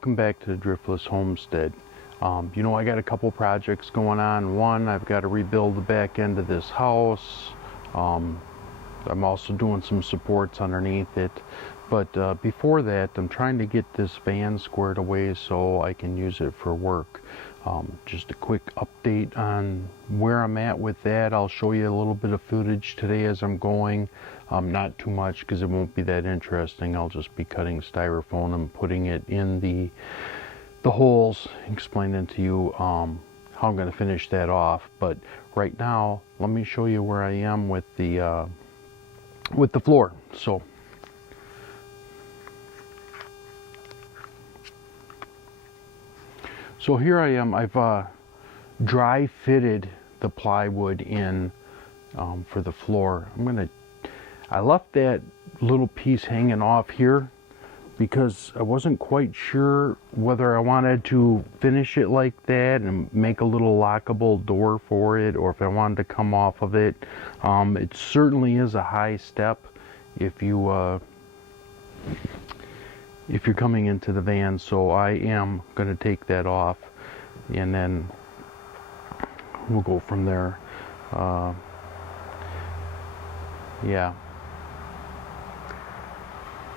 welcome back to the Driftless Homestead. You know, I got a couple projects going on. One, I've got to rebuild the back end of this house. I'm also doing some supports underneath it. But before that, I'm trying to get this van squared away so I can use it for work. Just a quick update on where I'm at with that. I'll show you a little bit of footage today as I'm going. Not too much because it won't be that interesting. I'll just be cutting styrofoam and putting it in the holes, explaining to you how I'm going to finish that off. But right now, let me show you where I am with the floor. So here I am. I've dry fitted the plywood in for the floor. I left that little piece hanging off here because I wasn't quite sure whether I wanted to finish it like that and make a little lockable door for it, or if I wanted to come off of it. It certainly is a high step if you're coming into the van, so I am going to take that off and then we'll go from there. Yeah,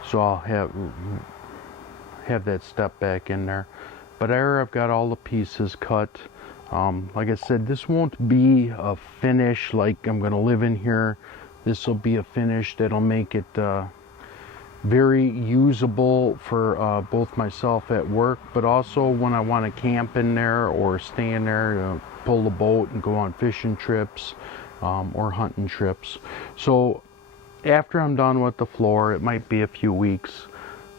so I'll have that step back in there, but I've got all the pieces cut. Like I said, this won't be a finish like I'm going to live in here. This will be a finish that'll make it very usable for both myself at work, but also when I want to camp in there or stay in there, pull the boat and go on fishing trips or hunting trips. So after I'm done with the floor, it might be a few weeks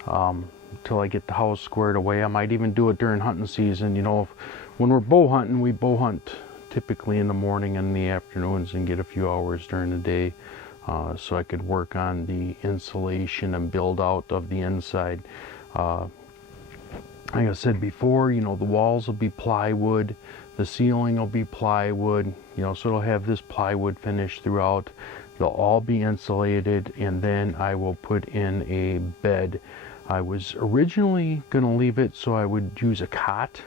until I get the house squared away. I might even do it during hunting season. You know, when we're bow hunting, we bow hunt typically in the morning and the afternoons and get a few hours during the day. So I could work on the insulation and build out of the inside. Like I said before, you know, the walls will be plywood, the ceiling will be plywood, you know, so it'll have this plywood finish throughout. They'll all be insulated, and then I will put in a bed. I was originally going to leave it so I would use a cot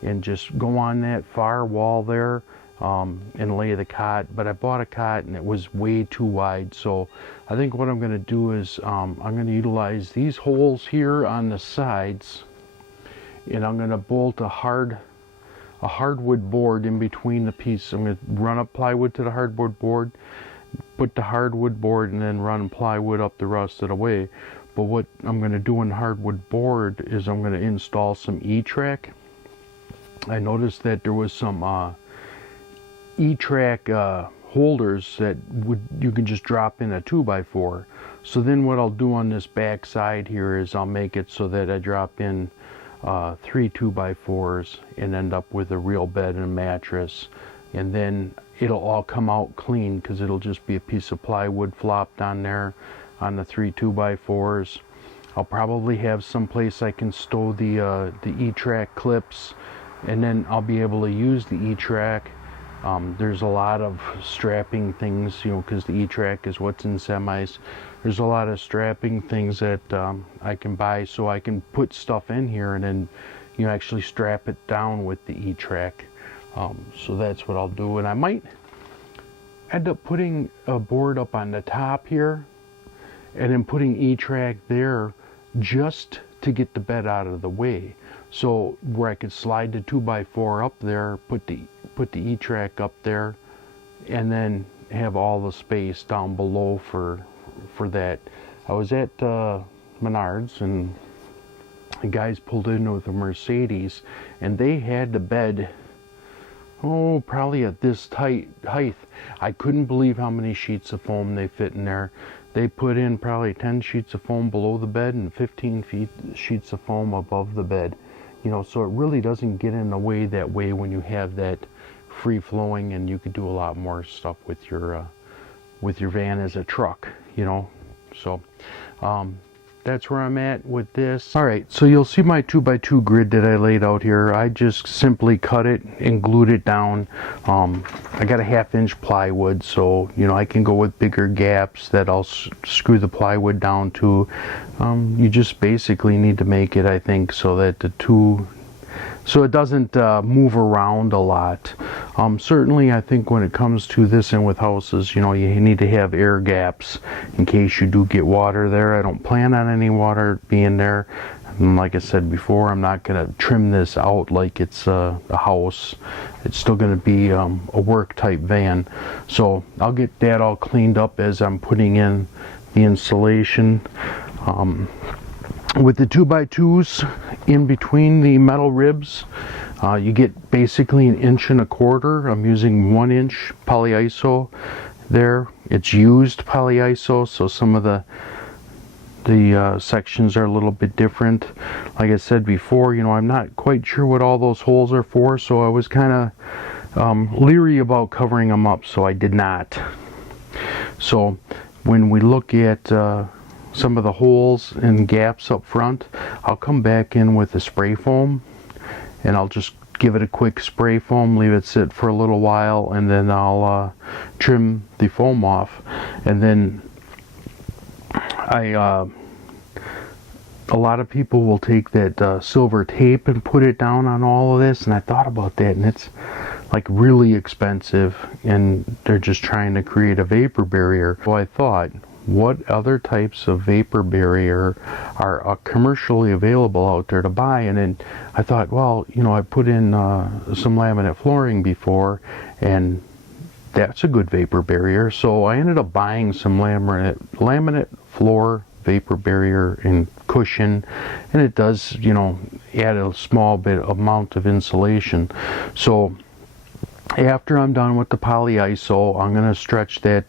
and just go on that far wall there and lay the cot, but I bought a cot and it was way too wide. So I think what I'm going to do is I'm going to utilize these holes here on the sides, and I'm going to bolt a hardwood board in between the pieces. I'm going to run up plywood to the hardwood board, put the hardwood board, and then run plywood up the rest of the way. But what I'm going to do in hardwood board is I'm going to install some E-track. I noticed that there was some E-track holders that you can just drop in a 2x4. So then what I'll do on this back side here is I'll make it so that I drop in 3 2x4s and end up with a real bed and a mattress, and then it'll all come out clean because it'll just be a piece of plywood flopped on there on the 3 2x4s. I'll probably have some place I can stow the E-track clips, and then I'll be able to use the E-track. There's a lot of strapping things, you know, because the E-track is what's in semis. There's a lot of strapping things that I can buy, so I can put stuff in here and then, you know, actually strap it down with the E-track. So that's what I'll do, and I might end up putting a board up on the top here and then putting E-track there just to get the bed out of the way. So where I could slide the 2x4 up there, put the E-track up there, and then have all the space down below for that. I was at Menards, and the guys pulled in with a Mercedes, and they had the bed, probably at this height. I couldn't believe how many sheets of foam they fit in there. They put in probably 10 sheets of foam below the bed and 15 sheets of foam above the bed. You know, so it really doesn't get in the way that way when you have that free flowing, and you could do a lot more stuff with your van as a truck, you know. So that's where I'm at with this. Alright, so you'll see my 2x2 grid that I laid out here. I just simply cut it and glued it down. I got a 1/2 inch plywood, so you know I can go with bigger gaps that I'll screw the plywood down to. You just basically need to make it, I think, so that so it doesn't move around a lot. Certainly I think when it comes to this and with houses, you know, you need to have air gaps in case you do get water there. I don't plan on any water being there. And like I said before, I'm not going to trim this out like it's a house. It's still going to be a work type van. So I'll get that all cleaned up as I'm putting in the insulation. With the 2x2s in between the metal ribs, you get basically 1 1/4 inch. I'm using 1 inch polyiso there. It's used polyiso, so some of the sections are a little bit different. Like I said before, you know, I'm not quite sure what all those holes are for, so I was kind of leery about covering them up, so I did not. So when we look at some of the holes and gaps up front, I'll come back in with the spray foam and I'll just give it a quick spray foam, leave it sit for a little while, and then I'll trim the foam off. And then a lot of people will take that silver tape and put it down on all of this, and I thought about that, and it's like really expensive, and they're just trying to create a vapor barrier. So I thought, what other types of vapor barrier are commercially available out there to buy? And then I thought, well, you know, I put in some laminate flooring before, and that's a good vapor barrier. So I ended up buying some laminate floor vapor barrier and cushion, and it does, you know, add a small bit amount of insulation. So after I'm done with the polyiso, I'm going to stretch that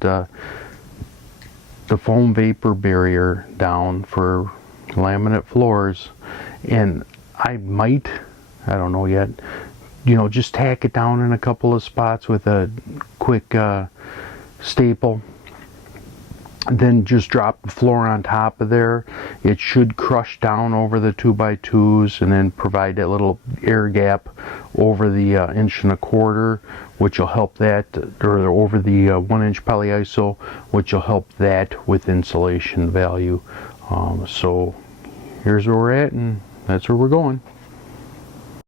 the foam vapor barrier down for laminate floors, and I might, I don't know yet, you know, just tack it down in a couple of spots with a quick staple, then just drop the floor on top of there. It should crush down over the 2x2s and then provide that little air gap over the 1 1/4 inch, which will help that, or over the 1 inch polyiso, which will help that with insulation value. So here's where we're at, and that's where we're going.